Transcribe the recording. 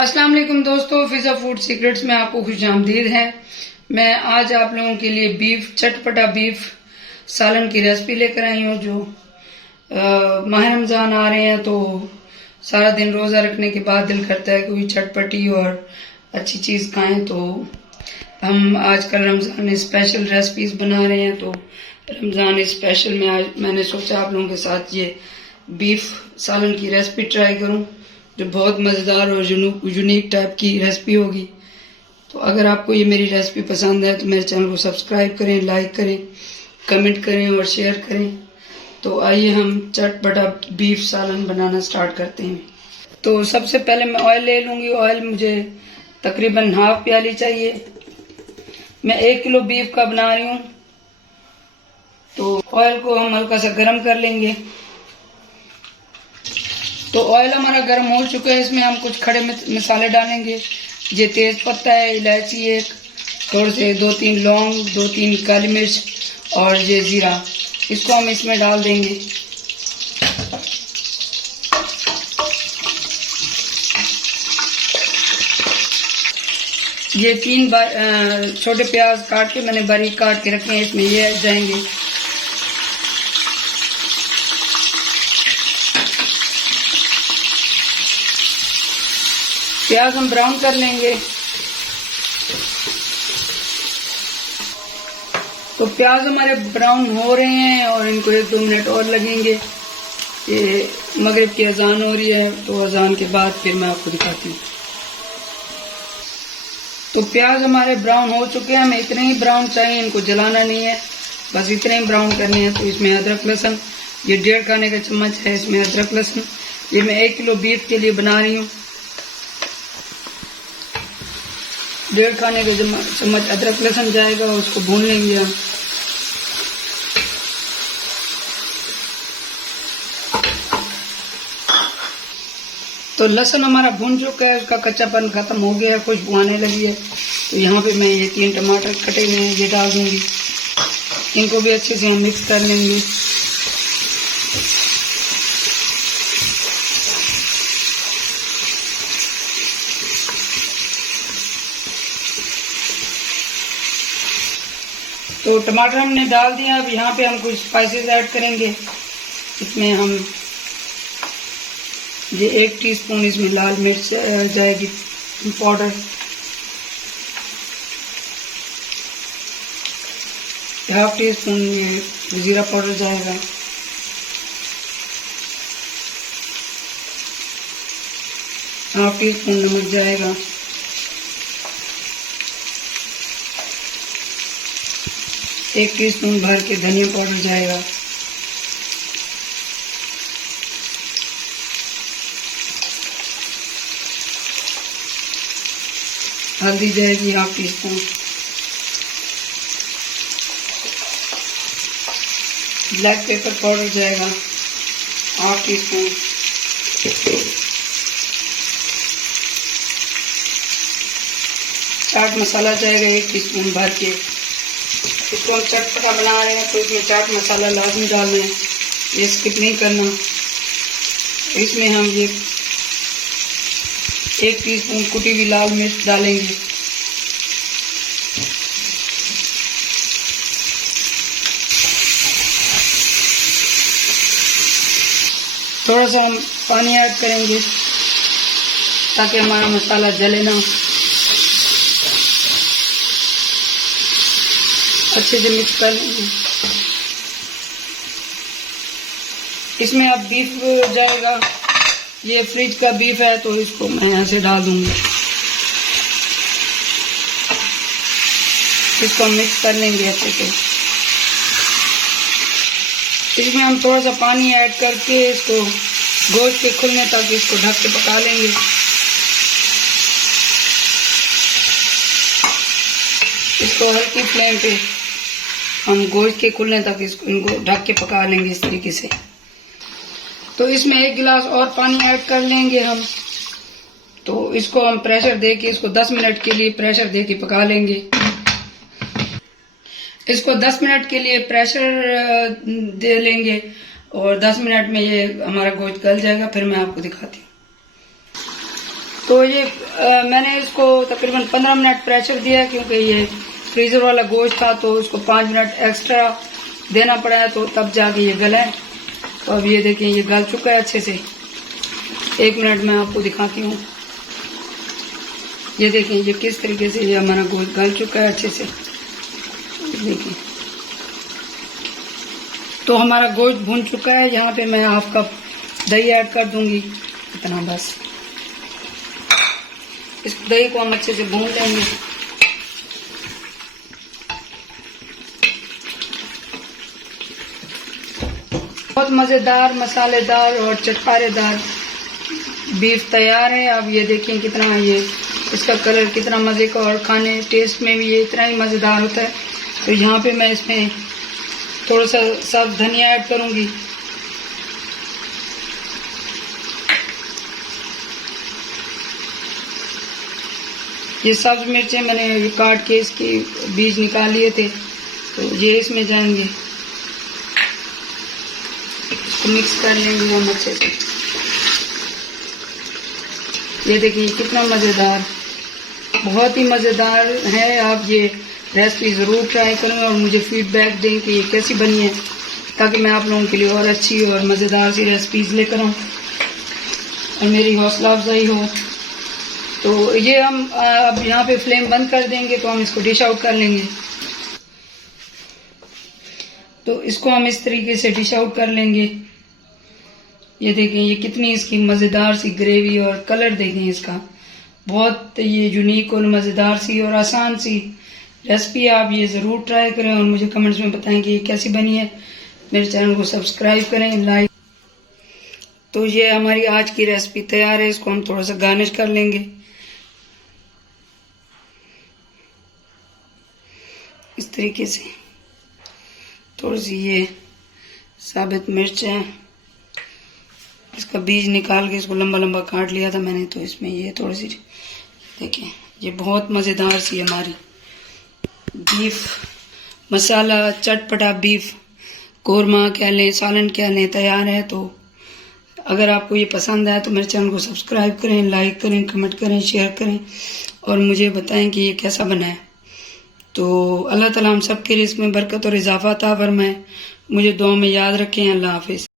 अस्सलाम वालेकुम दोस्तों, फिजा फूड सीक्रेट्स में आपको खुशामदीद है। मैं आज आप लोगों के लिए चटपटा बीफ सालन की रेसिपी लेकर आई हूँ। जो माह रमजान आ रहे हैं तो सारा दिन रोजा रखने के बाद दिल करता है कोई चटपटी और अच्छी चीज खाएं। तो हम आजकल रमजान में स्पेशल रेसिपीज बना रहे हैं। तो रमजान स्पेशल में आज मैंने सोचा आप लोगों के साथ ये बीफ सालन की रेसिपी ट्राई करूं, जो बहुत मज़ेदार और यूनिक टाइप की रेसिपी होगी। तो अगर आपको ये मेरी रेसिपी पसंद है तो मेरे चैनल को सब्सक्राइब करें, लाइक करें, कमेंट करें और शेयर करें। तो आइए हम चटपटा बीफ सालन बनाना स्टार्ट करते हैं। तो सबसे पहले मैं ऑयल ले लूँगी। ऑयल मुझे तकरीबन हाफ प्याली चाहिए। मैं 1 किलो बीफ का बना रही हूँ। तो ऑयल को हम हल्का सा गर्म कर लेंगे। तो ऑयल हमारा गर्म हो चुका है। इसमें हम कुछ खड़े मसाले डालेंगे। ये तेज पत्ता है, इलायची एक, थोड़े से 2-3 लौंग, 2-3 काली मिर्च और ये जीरा, इसको हम इसमें डाल देंगे। ये 3 छोटे प्याज काट के मैंने बारीक काट के रखे हैं, इसमें ये जाएंगे। प्याज हम ब्राउन कर लेंगे। तो प्याज हमारे ब्राउन हो रहे हैं और इनको 1-2 मिनट और लगेंगे। ये मगरिब की अजान हो रही है, तो अजान के बाद फिर मैं आपको दिखाती हूँ। तो प्याज हमारे ब्राउन हो चुके हैं। हमें इतने ही ब्राउन चाहिए, इनको जलाना नहीं है, बस इतने ही ब्राउन करने हैं। तो इसमें अदरक लहसुन, ये 1.5 खाने का चम्मच है इसमें अदरक लहसुन। ये मैं 1 किलो बीफ के लिए बना रही हूँ। 1.5 खाने का चम्मच अदरक लहसुन जाएगा, उसको भून लेंगे हम। तो लहसुन हमारा भून चुका है, उसका कच्चापन खत्म हो गया है, खुशबू आने लगी है। तो यहाँ पे मैं ये 3 टमाटर कटे हुए हैं, ये डाल दूंगी। इनको भी अच्छे से हम मिक्स कर लेंगे। तो टमाटर हमने डाल दिया। अब यहाँ पे हम कुछ स्पाइसेस ऐड करेंगे। इसमें हम ये 1 टीस्पून इसमें लाल मिर्च जाएगी पाउडर, 1/2 टीस्पून ये जीरा पाउडर जाएगा, 1/2 टीस्पून नमक जाएगा, 1 टीस्पून भर के धनिया पाउडर जाएगा, हल्दी जाएगी 1/2 टीस्पून, ब्लैक पेपर पाउडर जाएगा 1/2 टीस्पून, चाट मसाला जाएगा 1 टीस्पून भर के। इसको हम चटपटा बना रहे हैं तो इसमें चाट मसाला लाजमी डालना है, ये स्किप नहीं करना। इसमें हम ये 1 टीस्पून कुटी हुई लाल मिर्च डालेंगे। थोड़ा सा हम पानी ऐड करेंगे ताकि हमारा मसाला जले ना। अच्छे से मिक्स कर लेंगे। इसमें अब बीफ जाएगा। ये फ्रिज का बीफ है तो इसको मैं यहाँ से डाल दूंगी। इसको मिक्स कर लेंगे अच्छे से। इसमें हम थोड़ा सा पानी ऐड करके इसको गोश्त के खुलने तक इसको ढक के पका लेंगे। इसको हल्की फ्लेम पे हम गोश्त के खुलने तक इनको ढक के पका लेंगे इस तरीके से। तो इसमें 1 गिलास और पानी ऐड कर लेंगे हम। तो इसको हम प्रेशर देके इसको 10 मिनट के लिए प्रेशर देके पका लेंगे। इसको 10 मिनट के लिए प्रेशर दे लेंगे और 10 मिनट में ये हमारा गोश्त गल जाएगा। फिर मैं आपको दिखाती हूँ। तो ये मैंने इसको तकरीबन 15 मिनट प्रेशर दिया, क्योंकि ये फ्रीजर वाला गोश्त था तो इसको 5 मिनट एक्स्ट्रा देना पड़ा है, तो तब जाके ये गला है। तो अब ये देखें ये गल चुका है अच्छे से। 1 मिनट में आपको दिखाती हूँ। ये देखें ये किस तरीके से ये हमारा गोश्त गल चुका है अच्छे से, देखिए। तो हमारा गोश्त भून चुका है। यहाँ पे मैं हाफ कप दही ऐड कर दूंगी, इतना बस। इस दही को हम अच्छे से भून लेंगे। बहुत मज़ेदार, मसालेदार और चटकारेदार बीफ तैयार है। अब ये देखें कितना ये इसका कलर कितना मज़े का, और खाने टेस्ट में भी ये इतना ही मज़ेदार होता है। तो यहाँ पे मैं इसमें थोड़ा सा साफ धनिया ऐड करूँगी। ये सब्ज मिर्चें मैंने काट के इसके बीज निकाल लिए थे, तो ये इसमें जाएंगे। इसको मिक्स कर लेंगे हम अच्छे से। ये देखिए कितना मज़ेदार, बहुत ही मज़ेदार है। आप ये रेसिपी ज़रूर ट्राई करें और मुझे फीडबैक दें कि ये कैसी बनी है, ताकि मैं आप लोगों के लिए और अच्छी और मज़ेदार सी रेसिपीज़ लेकर आऊँ और मेरी हौसला अफजाई हो। तो ये हम अब यहाँ पे फ्लेम बंद कर देंगे, तो हम इसको डिश आउट कर लेंगे। तो इसको हम इस तरीके से डिश आउट कर लेंगे। ये देखें ये कितनी इसकी मज़ेदार सी ग्रेवी, और कलर देखें इसका, बहुत ये यूनिक और मज़ेदार सी और आसान सी रेसिपी। आप ये ज़रूर ट्राई करें और मुझे कमेंट्स में बताएं कि ये कैसी बनी है। मेरे चैनल को सब्सक्राइब करें, लाइक। तो ये हमारी आज की रेसिपी तैयार है। इसको हम थोड़ा सा गार्निश कर लेंगे इस तरीके से। थोड़ी सी ये साबित मिर्च है, इसका बीज निकाल के इसको लंबा लंबा काट लिया था मैंने, तो इसमें ये थोड़ी सी देखें। ये बहुत मज़ेदार सी हमारी बीफ मसाला चटपटा बीफ कोरमा कह लें, सालन कह लें, तैयार है। तो अगर आपको ये पसंद आए तो मेरे चैनल को सब्सक्राइब करें, लाइक करें, कमेंट करें, शेयर करें और मुझे बताएं कि ये कैसा बना है। तो अल्लाह ताला हम सब के लिए इसमें बरकत और इजाफा अता फरमाए। मुझे दुआ में याद रखें। अल्लाह हाफिज़।